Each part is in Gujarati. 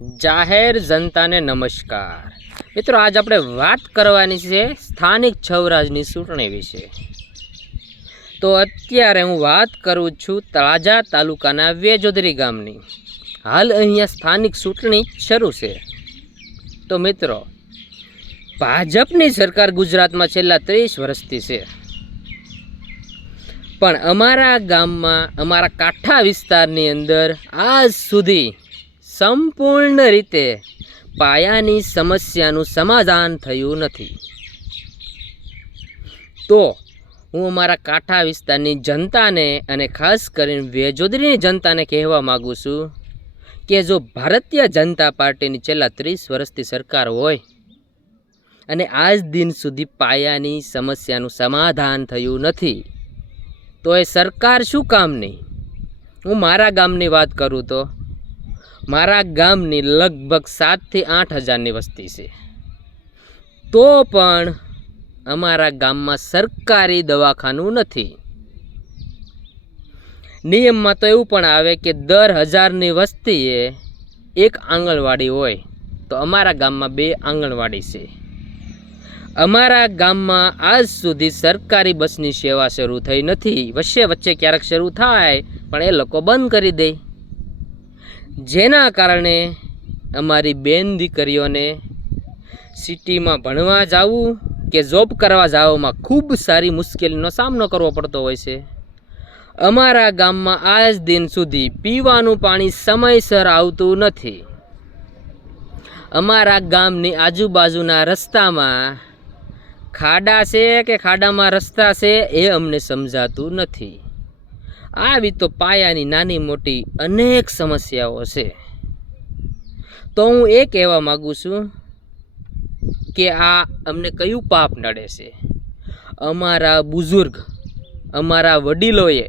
જાહેર જનતાને નમસ્કાર મિત્રો, આજ આપણે વાત કરવાની છે સ્થાનિક સ્વરાજની ચૂંટણી વિશે। તો અત્યારે હું વાત કરું છું તળાજા તાલુકાના વેજોદરી ગામની। હાલ અહીંયા સ્થાનિક ચૂંટણી શરૂ છે। તો મિત્રો, ભાજપની સરકાર ગુજરાતમાં છેલ્લા 30 વર્ષથી છે, પણ અમારા ગામમાં અમારા કાંઠા વિસ્તારની અંદર આજ સુધી સંપૂર્ણ રીતે પાયાની સમસ્યાનું સમાધાન થયું નથી। તો હું અમારા કાંઠા વિસ્તારની જનતાને અને ખાસ કરીને વેજોદરીની જનતાને કહેવા માગું છું કે જો ભારતીય જનતા પાર્ટીની છેલ્લા 30 વર્ષથી સરકાર હોય અને આજ દિન સુધી પાયાની સમસ્યાનું સમાધાન થયું નથી, તો એ સરકાર શું કામની? હું મારા ગામની વાત કરું તો મારા ગામની લગભગ 7 થી 8 હજારની વસ્તી છે, તો પણ અમારા ગામમાં સરકારી દવાખાનું નથી। નિયમમાં તો એવું પણ આવે કે દર 1000ની વસ્તીએ એક આંગણવાડી હોય, તો અમારા ગામમાં 2 આંગણવાડી છે। અમારા ગામમાં આજ સુધી સરકારી બસની સેવા શરૂ થઈ નથી। વચ્ચે ક્યારેક શરૂ થાય પણ એ લોકો બંધ કરી દે, જેના કારણે અમારી બેન દીકરીઓને સિટીમાં ભણવા જવું કે જોબ કરવા જવામાં ખૂબ સારી મુશ્કેલીનો સામનો કરવો પડતો હોય છે। અમારા ગામમાં આજ દિન સુધી પીવાનું પાણી સમયસર આવતું નથી। અમારા ગામની આજુબાજુના રસ્તામાં ખાડા છે કે ખાડામાં રસ્તા છે એ અમને સમજાતું નથી। આવી તો પાયાની નાની મોટી અનેક સમસ્યાઓ છે। તો હું એ કહેવા માગું છું કે આ અમને કયું પાપ નડે છે? અમારા બુઝુર્ગ, અમારા વડીલોએ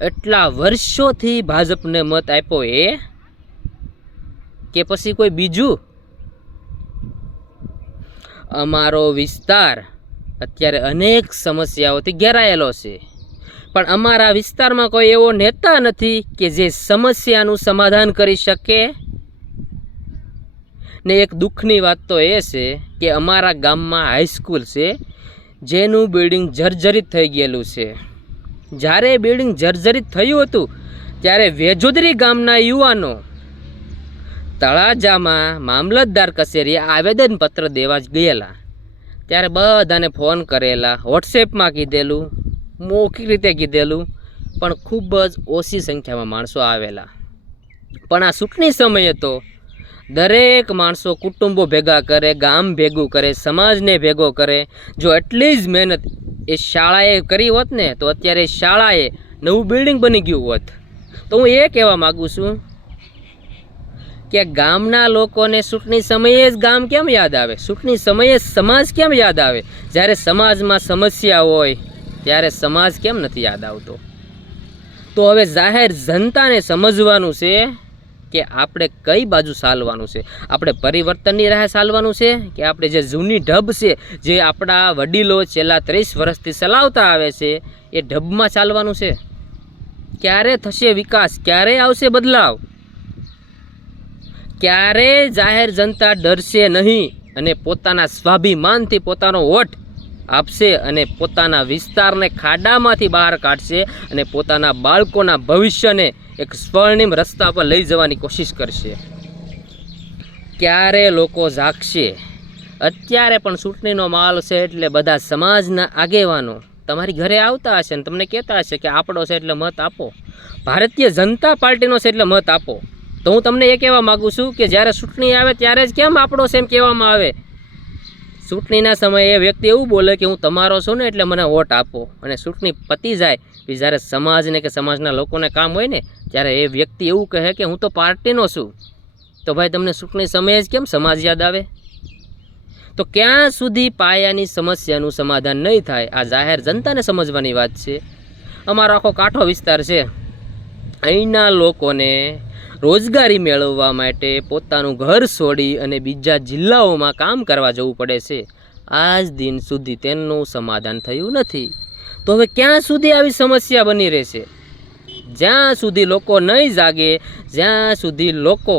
એટલા વર્ષોથી ભાજપને મત આપ્યો એ કે પછી કોઈ બીજું? અમારો વિસ્તાર અત્યારે અનેક સમસ્યાઓથી ઘેરાયેલો છે, પણ અમારા વિસ્તારમાં કોઈ એવો નેતા નથી કે જે સમસ્યાનું સમાધાન કરી શકે। ને એક દુઃખની વાત તો એ છે કે અમારા ગામમાં હાઈસ્કૂલ છે જેનું બિલ્ડિંગ જર્જરિત થઈ ગયેલું છે। જ્યારે બિલ્ડિંગ જર્જરિત થયું હતું ત્યારે વેજોદરી ગામના યુવાનો તળાજામાં મામલતદાર કચેરીએ આવેદનપત્ર દેવા ગયેલા, ત્યારે બધાને ફોન કરેલા, વોટ્સએપમાં કીધેલું, મૌખિક રીતે કીધેલું, પણ ખૂબ જ ઓછી સંખ્યામાં માણસો આવેલા। પણ આ ચૂંટણી સમયે તો દરેક માણસો કુટુંબો ભેગા કરે, ગામ ભેગું કરે, સમાજને ભેગો કરે। જો એટલી જ મહેનત એ શાળાએ કરી હોત ને તો અત્યારે શાળાએ નવું બિલ્ડિંગ બની ગયું હોત। તો હું એ કહેવા માગું છું કે ગામના લોકોને ચૂંટણી સમયે જ ગામ કેમ યાદ આવે? ચૂંટણી સમયે સમાજ કેમ યાદ આવે? જ્યારે સમાજમાં સમસ્યા હોય ત્યારે સમાજ કેમ નથી યાદ આવતો? તો હવે જાહેર જનતાને સમજવાનું છે કે આપણે કઈ બાજુ ચાલવાનું છે। આપણે પરિવર્તનની રાહે ચાલવાનું છે કે આપણે જે જૂની ઢબ છે, જે આપણા વડીલો છેલ્લા 30 વર્ષથી ચલાવતા આવે છે, એ ઢબમાં ચાલવાનું છે? ક્યારે થશે વિકાસ? ક્યારે આવશે બદલાવ? ક્યારે જાહેર જનતા ડરશે નહીં અને પોતાના સ્વાભિમાનથી પોતાનો વોટ આપશે અને પોતાના વિસ્તારને ખાડામાંથી બહાર કાઢશે અને પોતાના બાળકોના ભવિષ્યને એક સ્વર્ણિમ રસ્તા પર લઈ જવાની કોશિશ કરશે? ક્યારે લોકો જાગશે? અત્યારે પણ ચૂંટણીનો માલ છે એટલે બધા સમાજના આગેવાનો તમારી ઘરે આવતા હશે ને તમને કહેતા હશે કે આપણો છે એટલે મત આપો, ભારતીય જનતા પાર્ટીનો છે એટલે મત આપો। તો હું તમને એ કહેવા માગું છું કે જ્યારે ચૂંટણી આવે ત્યારે જ કેમ આપણો છે એમ કહેવામાં આવે? ચૂંટણીના સમયે એ વ્યક્તિ એવું બોલે કે હું તમારો છું ને એટલે મને વોટ આપો, અને ચૂંટણી પતી જાય પછી જ્યારે સમાજને કે સમાજના લોકોને કામ હોય ને ત્યારે એ વ્યક્તિ એવું કહે કે હું તો પાર્ટીનો છું। તો ભાઈ, તમને ચૂંટણી સમયે જ કેમ સમાજ યાદ આવે? તો ક્યાં સુધી પાયાની સમસ્યાનું સમાધાન નહીં થાય, આ જાહેર જનતાને સમજવાની વાત છે। અમારો આખો કાંઠો વિસ્તાર છે, અહીંના લોકોને રોજગારી મેળવવા માટે પોતાનું ઘર છોડી અને બીજા જિલ્લાઓમાં કામ કરવા જવું પડે છે। આજ દિન સુધી તેનું સમાધાન થયું નથી। તો હવે ક્યાં સુધી આવી સમસ્યા બની રહેશે? જ્યાં સુધી લોકો નહીં જાગે, જ્યાં સુધી લોકો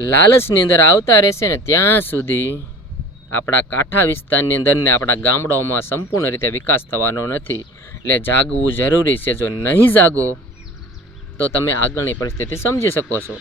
લાલચની અંદર આવતા રહેશે ને ત્યાં સુધી આપણા કાંઠા વિસ્તારની અંદર ને આપણા ગામડાઓમાં સંપૂર્ણ રીતે વિકાસ થવાનો નથી. એટલે જાગવું જરૂરી છે. જો નહીં જાગો તો તમે આગળની પરિસ્થિતિ સમજી શકો છો.